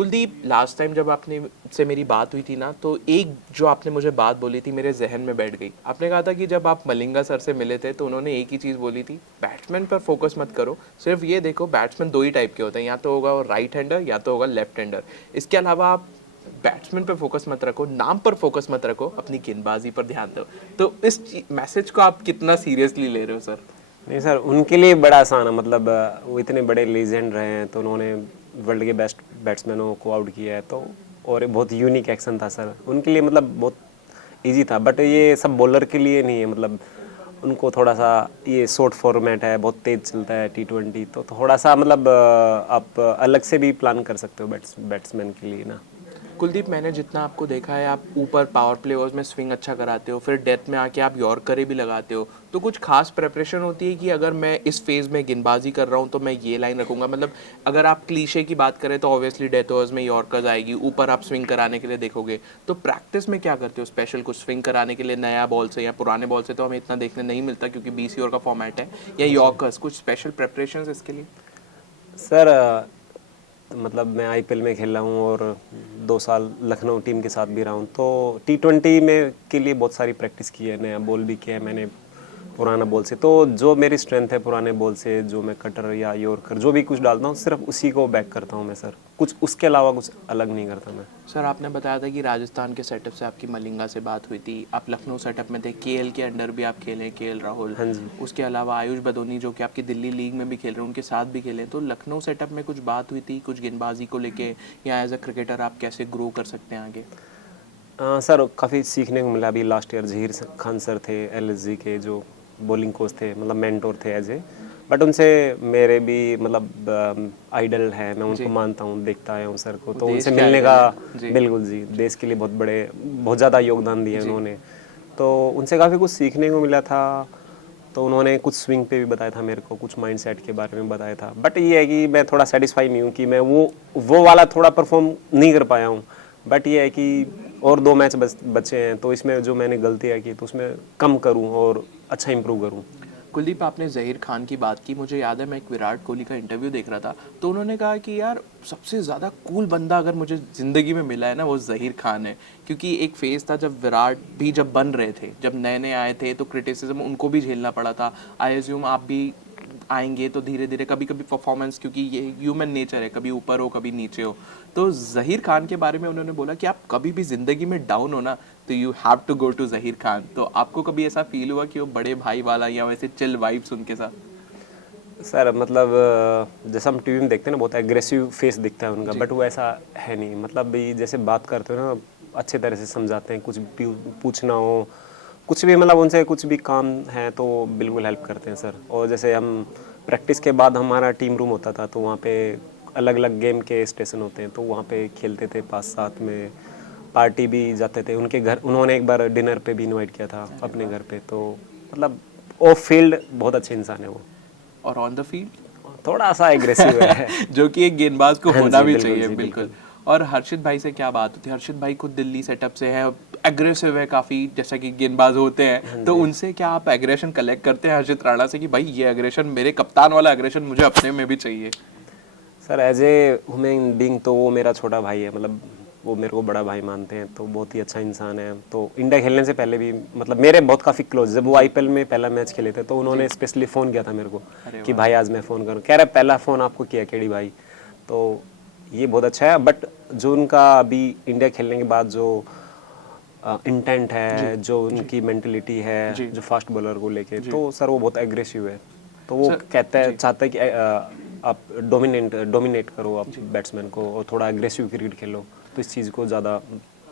Kuldeep, last time जब आपने से मेरी बात हुई थी ना, तो एक जो आपने मुझे बात बोली थी मेरे जहन में बैठ गई। आपने कहा था कि जब आप मलिंगा सर से मिले थे तो उन्होंने एक ही चीज़ बोली थी, बैट्समैन पर फोकस मत करो, सिर्फ ये देखो बैट्समैन दो ही टाइप के होते हैं, या तो होगा वो राइट हैंडर या तो होगा लेफ्ट हैंडर। इसके अलावा आप बैट्समैन पर फोकस मत रखो, नाम पर फोकस मत रखो, अपनी गेंदबाजी पर ध्यान दो। तो इस मैसेज को आप कितना सीरियसली ले रहे हो सर? नहीं सर, उनके लिए बड़ा आसान है। मतलब वो इतने बड़े लीजेंड रहे हैं, तो उन्होंने वर्ल्ड के बेस्ट बैट्समैनों को आउट किया है, तो और बहुत यूनिक एक्शन था सर उनके लिए। मतलब बहुत इजी था, बट ये सब बॉलर के लिए नहीं है। मतलब उनको थोड़ा सा ये शॉर्ट फॉर्मेट है, बहुत तेज़ चलता है T20, तो थोड़ा सा मतलब आप अलग से भी प्लान कर सकते हो बैट्समैन के लिए ना। कुलदीप, मैंने जितना आपको देखा है, आप ऊपर पावर प्ले ओवर्स में स्विंग अच्छा कराते हो, फिर डेथ में आके आप यॉर्करें भी लगाते हो, तो कुछ खास प्रेपरेशन होती है कि अगर मैं इस फेज़ में गेंदबाजी कर रहा हूँ तो मैं ये लाइन रखूंगा? मतलब अगर आप क्लीशे की बात करें तो ऑब्वियसली डेथ ओवर्स में यॉर्कर्स आएगी, ऊपर आप स्विंग कराने के लिए देखोगे, तो प्रैक्टिस में क्या करते हो स्पेशल कुछ स्विंग कराने के लिए? नया बॉल से या पुराने बॉल से तो हमें इतना देखने नहीं मिलता क्योंकि 20 ओवर का फॉर्मेट है, या यॉर्कर्स, कुछ स्पेशल प्रेपरेशन इसके लिए? सर मतलब मैं IPL में खेला हूँ और 2 साल लखनऊ टीम के साथ भी रहा हूँ, तो T20 में के लिए बहुत सारी प्रैक्टिस की है, नया बॉल भी किया है मैंने पुराना बॉल से। तो जो मेरी स्ट्रेंथ है पुराने बॉल से, जो मैं कटर या यॉर्कर जो भी कुछ डालता हूँ, सिर्फ उसी को बैक करता हूँ मैं सर। कुछ उसके अलावा कुछ अलग नहीं करता मैं। सर, आपने बताया था कि राजस्थान के सेटअप से आपकी मलिंगा से बात हुई थी, आप लखनऊ सेटअप में थे, KL के अंडर भी आप खेले, KL राहुल, हाँ जी। उसके अलावा आयुष बदोनी जो कि आपकी दिल्ली लीग में भी खेल रहे हैं, उनके साथ भी खेले। तो लखनऊ सेटअप में कुछ बात हुई थी कुछ गेंदबाजी को लेके, या एज अ क्रिकेटर आप कैसे ग्रो कर सकते हैं आगे? सर काफ़ी सीखने को मिला। अभी last year Zaheer Khan sir थे LSG के, जो बॉलिंग कोच थे, मतलब मेंटोर थे एज ए। बट उनसे मेरे भी मतलब आइडल है, मैं उनको जी, मानता हूँ, देखता आया हूँ सर को, वो तो देश उनसे के मिलने आइडल का। है। जी। बिल्कुल जी, देश के लिए बहुत ज़्यादा योगदान दिया जी। उन्होंने। तो उनसे काफ़ी कुछ सीखने को मिला था। तो उन्होंने कुछ स्विंग पे भी बताया था मेरे को, कुछ माइंडसेट के बारे में बताया था। बट ये है कि मैं थोड़ा सेटिस्फाई नहीं हूँ कि मैं वो वाला थोड़ा परफॉर्म नहीं कर पाया हूँ। बट ये है कि और 2 मैच बचे हैं, तो इसमें जो मैंने गलतियाँ की तो उसमें कम करूँ और अच्छा इंप्रूव करूँ। कुलदीप, आपने ज़हीर खान की बात की, मुझे याद है मैं एक विराट कोहली का इंटरव्यू देख रहा था, तो उन्होंने कहा कि यार सबसे ज़्यादा कूल बंदा अगर मुझे ज़िंदगी में मिला है ना, वो ज़हीर खान है। क्योंकि एक फेज़ था जब विराट भी जब बन रहे थे, जब नए नए आए थे, तो क्रिटिसिज्म उनको भी झेलना पड़ा था। आई एज्यूम आप भी आएंगे तो धीरे धीरे कभी कभी परफॉर्मेंस, क्योंकि ये ह्यूमन नेचर है, कभी ऊपर हो कभी नीचे हो। तो ज़हीर खान के बारे में उन्होंने बोला कि आप कभी भी ज़िंदगी में डाउन हो ना, तो you have to go to Zaheer Khan. तो आपको कभी ऐसा फील हुआ कि वो बड़े भाई वाला या वैसे चिल वाइब्स उनके साथ? सर मतलब जैसा हम टीवी में देखते हैं ना, बहुत एग्रेसिव फेस दिखता है उनका, जी। बट वो ऐसा है नहीं। मतलब भी जैसे बात करते हो ना, अच्छे तरह से समझाते हैं, कुछ भी पूछना हो, कुछ भी मतलब उनसे कुछ भी काम है तो बिल्कुल हेल्प करते हैं सर। और जैसे हम प्रैक्टिस के बाद हमारा टीम रूम होता था, तो वहाँ पे अलग अलग गेम के स्टेशन होते हैं, तो वहाँ पे खेलते थे पास साथ में, पार्टी भी जाते थे उनके घर। उन्होंने एक बार डिनर पे भी इनवाइट किया था अरे अपने वाह। घर पे। तो मतलब ऑफ फील्ड बहुत अच्छे इंसान है वो, और ऑन द फील्ड? थोड़ा सा एग्रेसिव है। जो कि एक गेंदबाज को हाँ होना जी, भी बिल्कुल चाहिए, जी, बिल्कुल। बिल्कुल। और हर्षित भाई से क्या बात होती है? हर्षित भाई खुद दिल्ली सेटअप से है, एग्रेसिव है काफ़ी, जैसा कि गेंदबाज होते हैं, हाँ तो जी। उनसे क्या आप एग्रेशन कलेक्ट करते हैं हर्षित राणा से कि भाई ये एग्रेशन, मेरे कप्तान वाला एग्रेशन मुझे अपने में भी चाहिए? Sir as a human being तो वो मेरा छोटा भाई है। मतलब वो मेरे को बड़ा भाई मानते हैं, तो बहुत ही अच्छा इंसान है। तो इंडिया खेलने से पहले भी मतलब मेरे बहुत काफ़ी क्लोज, जब वो जी। IPL में पहला मैच खेले थे, तो जी। उन्होंने स्पेशली फ़ोन किया था मेरे को अरे कि वाह। भाई आज मैं फ़ोन करूँ। कह रहे पहला फ़ोन आपको किया केडी भाई। तो ये बहुत अच्छा है। बट जो उनका अभी इंडिया खेलने के बाद जो इंटेंट जी। है, जो जी। उनकी मेंटलिटी है, जी। जो फास्ट बॉलर को लेके, जी। तो सर वो बहुत एग्रेसिव है। तो वो सर। कहता है, जी। चाहता है कि आप डोमिनेट करो आप जी। बैट्समैन को, और थोड़ा एग्रेसिव क्रिकेट खेलो। तो इस चीज़ को ज़्यादा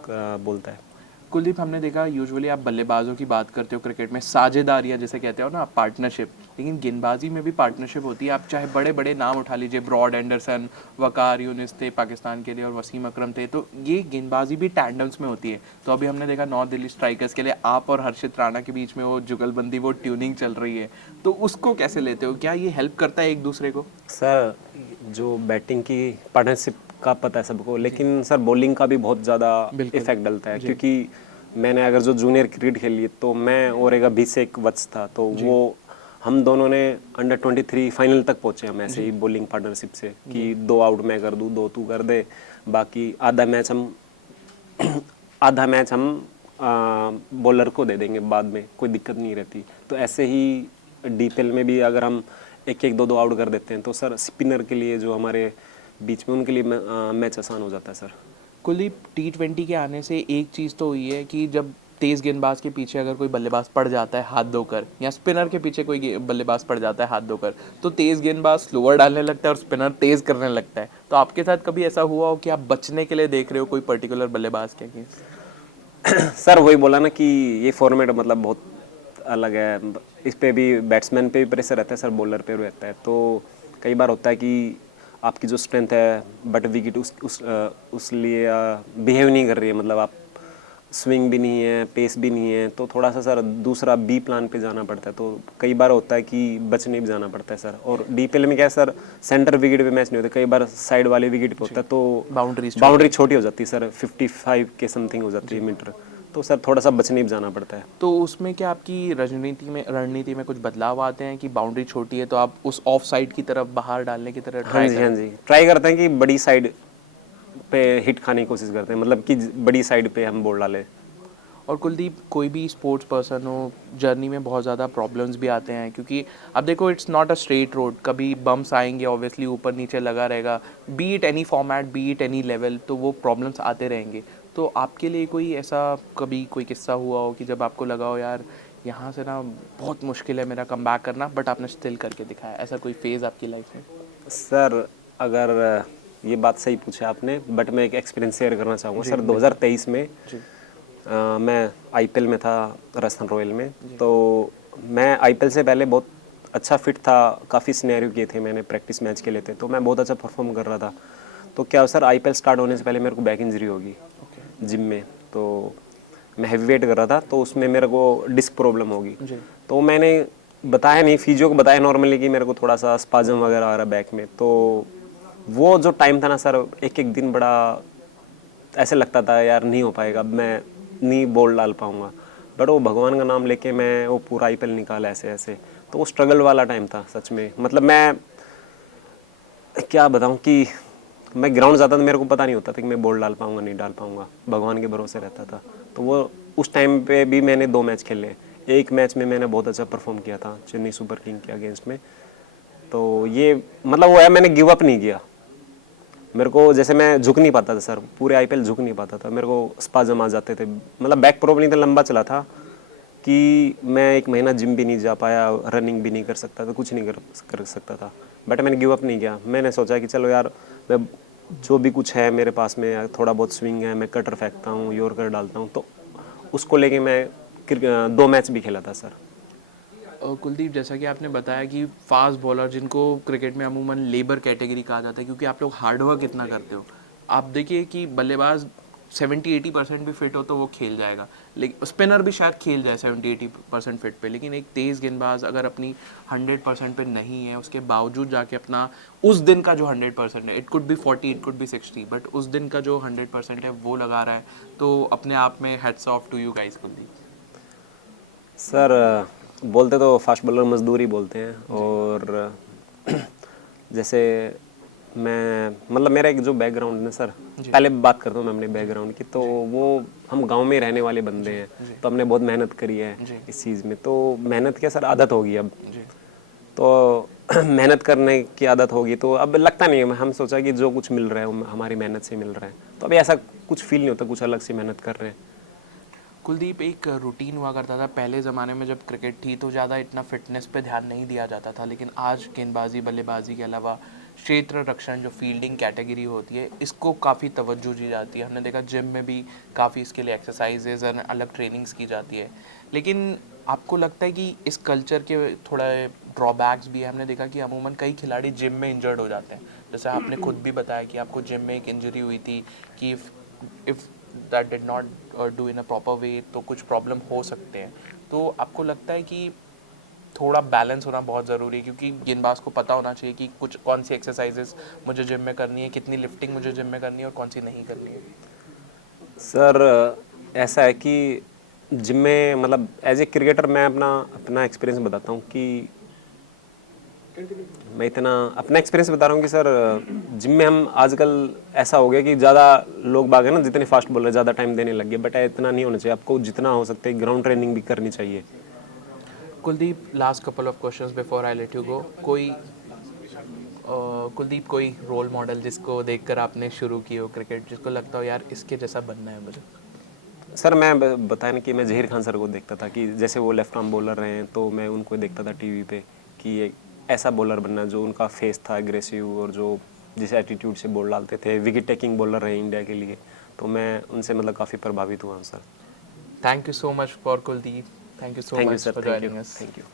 बोलता है। कुलदीप, हमने देखा यूजुअली आप बल्लेबाजों की बात करते हो क्रिकेट में, साझेदारियां जैसे कहते हो ना, पार्टनरशिप, लेकिन गेंदबाजी में भी पार्टनरशिप होती है। आप चाहे बड़े बड़े नाम उठा लीजिए, ब्रॉड एंडरसन, वकार यूनिस थे पाकिस्तान के लिए, और वसीम अकरम थे, तो ये गेंदबाजी भी टैंडम्स में होती है। तो अभी हमने देखा नॉर्थ दिल्ली स्ट्राइकर्स के लिए आप और हर्षित राणा के बीच में वो जुगलबंदी, वो ट्यूनिंग चल रही है, तो उसको कैसे लेते हो? क्या ये हेल्प करता है एक दूसरे को? सर जो बैटिंग की पार्टनरशिप का पता है सबको, जी। लेकिन सर बॉलिंग का भी बहुत ज़्यादा बिल्कुल। इफेक्ट डलता है। जी। क्योंकि मैंने अगर जो जूनियर क्रिकेट खेली है, तो मैं और एक अभिषेक वत्स था, तो जी। वो हम दोनों ने अंडर 23 फाइनल तक पहुंचे हम ऐसे ही बॉलिंग पार्टनरशिप से कि 2 आउट मैं कर दूं 2 तू कर दे, बाकी आधा मैच हम बॉलर को दे देंगे बाद में, कोई दिक्कत नहीं रहती। तो ऐसे ही डीपीएल में भी अगर हम 1-1 2-2 आउट कर देते हैं तो सर स्पिनर के लिए जो हमारे बीच में उनके लिए मैच आसान हो जाता है सर। कुलदीप, T20 के आने से एक चीज़ तो हुई है कि जब तेज़ गेंदबाज के पीछे अगर कोई बल्लेबाज पड़ जाता है हाथ धोकर, या स्पिनर के पीछे कोई बल्लेबाज पड़ जाता है हाथ धोकर, तो तेज़ गेंदबाज स्लोअर डालने लगता है और स्पिनर तेज़ करने लगता है। तो आपके साथ कभी ऐसा हुआ हो कि आप बचने के लिए देख रहे हो कोई पर्टिकुलर बल्लेबाज के अगेंस्ट? सर वही बोला ना कि ये फॉर्मेट मतलब बहुत अलग है, इस पे भी बैट्समैन पे भी प्रेशर रहता है सर, बॉलर पे भी रहता है। तो कई बार होता है कि आपकी जो स्ट्रेंथ है बट विकेट उस लिए बिहेव नहीं कर रही है, मतलब आप स्विंग भी नहीं है, पेस भी नहीं है, तो थोड़ा सा सर दूसरा बी प्लान पे जाना पड़ता है। तो कई बार होता है कि बचने भी जाना पड़ता है सर। और डीपीएल में क्या है सर, सेंटर विकेट पे मैच नहीं होता, कई बार साइड वाले विकेट पे होता है, तो बाउंड्री छोटी हो जाती है सर, 55 के समथिंग हो जाती है मीटर, तो सर थोड़ा सा बचने भी जाना पड़ता है। तो उसमें क्या आपकी रणनीति में कुछ बदलाव आते हैं कि बाउंड्री छोटी है तो आप उस ऑफ साइड की तरफ बाहर डालने की तरफ हाँ ट्राई जी, करें? हाँ जी, ट्राई करते हैं कि बड़ी साइड पे हिट खाने की कोशिश करते हैं, मतलब कि बड़ी साइड पे हम बॉल डालें। और कुलदीप, कोई भी स्पोर्ट्स पर्सन हो, जर्नी में बहुत ज़्यादा प्रॉब्लम्स भी आते हैं, क्योंकि अब देखो it's not a straight road, कभी बम्स आएंगे, ऑब्वियसली ऊपर नीचे लगा रहेगा, B it any format, B it any level, तो वो प्रॉब्लम्स आते रहेंगे। तो आपके लिए कोई ऐसा कभी कोई किस्सा हुआ हो कि जब आपको लगा हो यार यहाँ से ना बहुत मुश्किल है मेरा कम बैक करना, बट आपने स्टिल करके दिखाया, ऐसा कोई फेज़ आपकी लाइफ में? सर अगर ये बात सही पूछा आपने, बट मैं एक एक्सपीरियंस शेयर करना चाहूँगा सर। 2023 में जी। मैं आईपीएल में था, राजस्थान रॉयल में। तो मैं आईपीएल से पहले बहुत अच्छा फिट था, काफ़ी सिनेरियो किए थे मैंने, प्रैक्टिस मैच खेले थे, तो मैं बहुत अच्छा परफॉर्म कर रहा था। तो क्या सर, आईपीएल स्टार्ट होने से पहले मेरे को बैक इंजरी होगी जिम में। तो मैं हैवी वेट कर रहा था, तो उसमें मेरे को डिस्क प्रॉब्लम होगी। तो मैंने बताया नहीं, फिजियो को बताया नॉर्मली कि मेरे को थोड़ा सा स्पाजम वगैरह आ रहा है बैक में। तो वो जो टाइम था ना सर, एक एक दिन बड़ा ऐसे लगता था यार नहीं हो पाएगा, मैं नहीं बॉल डाल पाऊंगा। बट वो भगवान का नाम लेके मैं वो पूरा आईपीएल निकाला ऐसे ऐसे। तो वो स्ट्रगल वाला टाइम था सच में, मतलब मैं क्या बताऊं कि मैं ग्राउंड जाता था, मेरे को पता नहीं होता था कि मैं बॉल डाल पाऊंगा नहीं डाल पाऊंगा, भगवान के भरोसे रहता था। तो वो उस टाइम पे भी मैंने 2 मैच खेले। एक मैच में मैंने बहुत अच्छा परफॉर्म किया था चेन्नई सुपर किंग के अगेंस्ट में। तो ये मतलब वो है, मैंने गिव अप नहीं किया। मेरे को जैसे मैं झुक नहीं पाता था सर, पूरे आईपीएल झुक नहीं पाता था, मेरे को स्पाजम आ जाते थे, मतलब बैक प्रॉब्लम इतना लंबा चला था कि मैं 1 महीना जिम भी नहीं जा पाया, रनिंग भी नहीं कर सकता था, कुछ नहीं कर सकता था। बट मैंने गिव अप नहीं किया। मैंने सोचा कि चलो यार, मैं जो भी कुछ है मेरे पास में, थोड़ा बहुत स्विंग है, मैं कटर फेंकता हूँ, यॉर्कर डालता हूँ, तो उसको लेके मैं 2 मैच भी खेला था सर। और कुलदीप, जैसा कि आपने बताया कि फास्ट बॉलर जिनको क्रिकेट में अमूमन लेबर कैटेगरी कहा जाता है, क्योंकि आप लोग हार्डवर्क इतना करते हो, आप देखिए कि बल्लेबाज 70-80% भी फिट हो तो वो खेल जाएगा, लेकिन स्पिनर भी शायद खेल जाए 70-80% फिट पे, लेकिन एक तेज़ गेंदबाज अगर अपनी 100% पे नहीं है, उसके बावजूद जाके अपना उस दिन का जो 100% है, it could be 40, it could be 60, but उस दिन का जो 100% है वो लगा रहा है, तो अपने आप में heads off to you guys Kuldeep. Sir बोलते तो फास्ट बॉलर मजदूरी बोलते हैं। और जैसे मैं मतलब मेरा एक जो बैकग्राउंड है सर, पहले बात करता हूँ मैं अपने बैकग्राउंड की। तो वो हम गांव में रहने वाले बंदे हैं, तो हमने बहुत मेहनत करी है इस चीज़ में। तो मेहनत की सर आदत होगी अब, तो मेहनत करने की आदत होगी, तो अब लगता नहीं है, हम सोचा कि जो कुछ मिल रहा है वो हमारी मेहनत से मिल रहा है, तो अभी ऐसा कुछ फील नहीं होता कुछ अलग से मेहनत कर रहे हैं। कुलदीप, एक रूटीन हुआ करता था पहले ज़माने में जब क्रिकेट थी, तो ज़्यादा इतना फिटनेस पे ध्यान नहीं दिया जाता था, लेकिन आज गेंदबाजी बल्लेबाजी के अलावा क्षेत्र रक्षण जो फील्डिंग कैटेगरी होती है, इसको काफ़ी तवज्जो दी जाती है। हमने देखा जिम में भी काफ़ी इसके लिए एक्सरसाइजेज और अलग ट्रेनिंग्स की जाती है, लेकिन आपको लगता है कि इस कल्चर के थोड़ा ड्रॉबैक्स भी है? हमने देखा कि अमूमन कई खिलाड़ी जिम में इंजर्ड हो जाते हैं, जैसे आपने खुद भी बताया कि आपको जिम में एक इंजरी हुई थी, कि if that did not do in a proper way तो कुछ प्रॉब्लम हो सकते हैं। तो आपको लगता है कि थोड़ा बैलेंस होना बहुत ज़रूरी है, क्योंकि गेंदबाज को पता होना चाहिए कि कुछ कौन सी एक्सरसाइजेस मुझे जिम में करनी है, कितनी लिफ्टिंग मुझे जिम में करनी है और कौन सी नहीं करनी है? सर ऐसा है कि जिम में मतलब एज ए क्रिकेटर मैं अपना अपना एक्सपीरियंस बताता हूँ कि मैं इतना अपना एक्सपीरियंस बता रहा हूँ कि सर जिम में हम आजकल ऐसा हो गया कि ज़्यादा लोग बाग है ना जितने फास्ट बोल रहे ज़्यादा टाइम देने लग गए, बट इतना नहीं होना चाहिए। आपको जितना हो सकता है ग्राउंड ट्रेनिंग भी करनी चाहिए। Kuldeep, last couple of questions before I let you go. Kuldeep, कोई रोल मॉडल जिसको देखकर आपने शुरू की हो क्रिकेट, जिसको लगता हो यार इसके जैसा बनना है मुझे? सर मैं बताया ना कि मैं जहीर खान सर को देखता था कि जैसे वो लेफ्ट आर्म बॉलर रहे हैं, तो मैं उनको देखता था टीवी पे कि एक ऐसा बॉलर बनना जो उनका फेस था एग्रेसिव और जो जिस एटीट्यूड से बॉल डालते थे। विकेट टेकिंग बॉलर रहे इंडिया के लिए, तो मैं उनसे मतलब काफ़ी प्रभावित हुआ हूँ sir. Thank you so much for Kuldeep, thank you so thank you much sir, for thank you, joining us. Thank you.